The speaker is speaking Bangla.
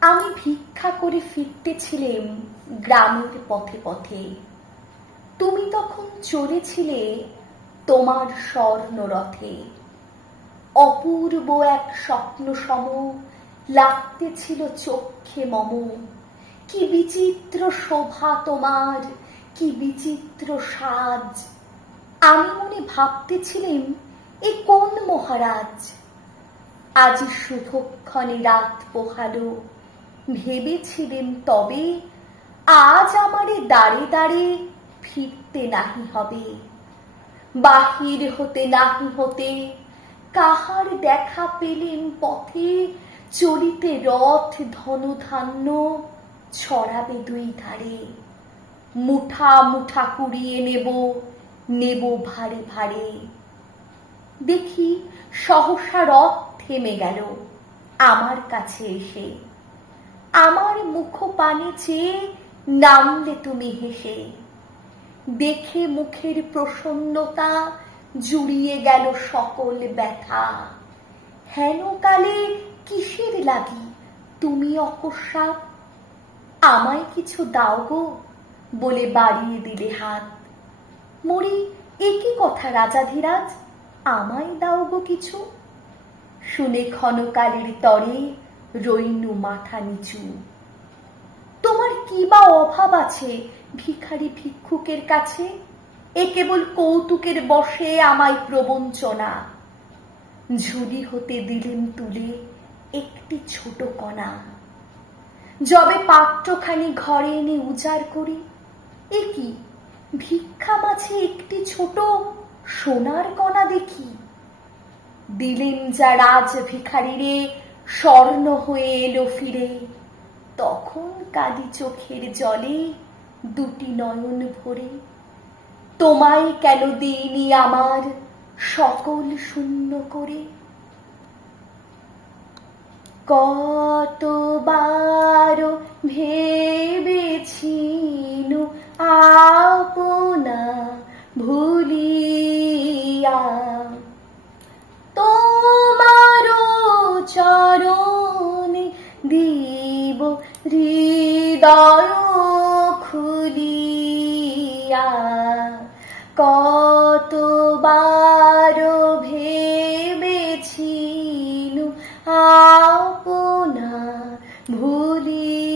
আমি ভিক্ষা করে ফিরতেছিলেম গ্রামের পথে পথে। তুমি তখন চলেছিলে তোমার স্বর্ণরথে। অপূর্ব এক স্বপ্ন সম লাগতেছিল চক্ষে মম। কি বিচিত্র শোভা তোমার, কি বিচিত্র সাজ। আমি মনে ভাবতেছিলেম, এ কোন মহারাজ। আজি শুভক্ষণে রাত পোহালো, ভেবেছিলেম তবে আজ আমারে দাঁড়ে দাঁড়ে ফিরতে নাহি হবে। বাহির হতে নাহি হতে কাহার দেখা পেলেম পথে। চলিতে রথ ধনধান্য ছড়াবে দুই ধারে। মুঠা মুঠা কুড়িয়ে নেব, নেব ভারে ভারে। দেখি সহসা রথ থেমে গেল আমার কাছে এসে। আমার মুখ পানে চেয়ে নামলে তুমি হেসে। দেখে মুখের প্রসন্নতা জুড়িয়ে গেল সকল ব্যথা। হেন কালে কিসের লাগি তুমি অকস্মাৎ। আমায় কিছু দাও গো বলে বাড়িয়ে দিলে হাত। মরি, এ কি কথা রাজাধিরাজ, আমায় দাও গো কিছু। শুনে ক্ষণকালের তরে রইনু মাথা নিচু। তোমার কি বা অভাব আছে ভিখারি ভিক্ষুকের কাছে। এ কেবল কৌতুকের বশে আমায় প্রবঞ্চনা। ঝুলি হতে দিলেন তুলে একটি ছোট কণা। যবে পাত্রখানি ঘরে এনে উজাড় করি, এ কি ভিক্ষা মাঝে একটি ছোট সোনার কণা দেখি। দিলেন যা রাজ ভিখারিরে স্বর্ণ হয়ে এলো ফিরে। তখন কাঁদি চোখের জলে দুটি নয়ন ভরে। তোমায় কেন দিইনি আমার সকল শূন্য করে। কতবার ভেবেছিনু আপনা ভুলিয়া, তোমারো চরণে দিব হৃদয় খুলিয়া। কতবার ভেবেছিনু আপনা ভুলিয়া।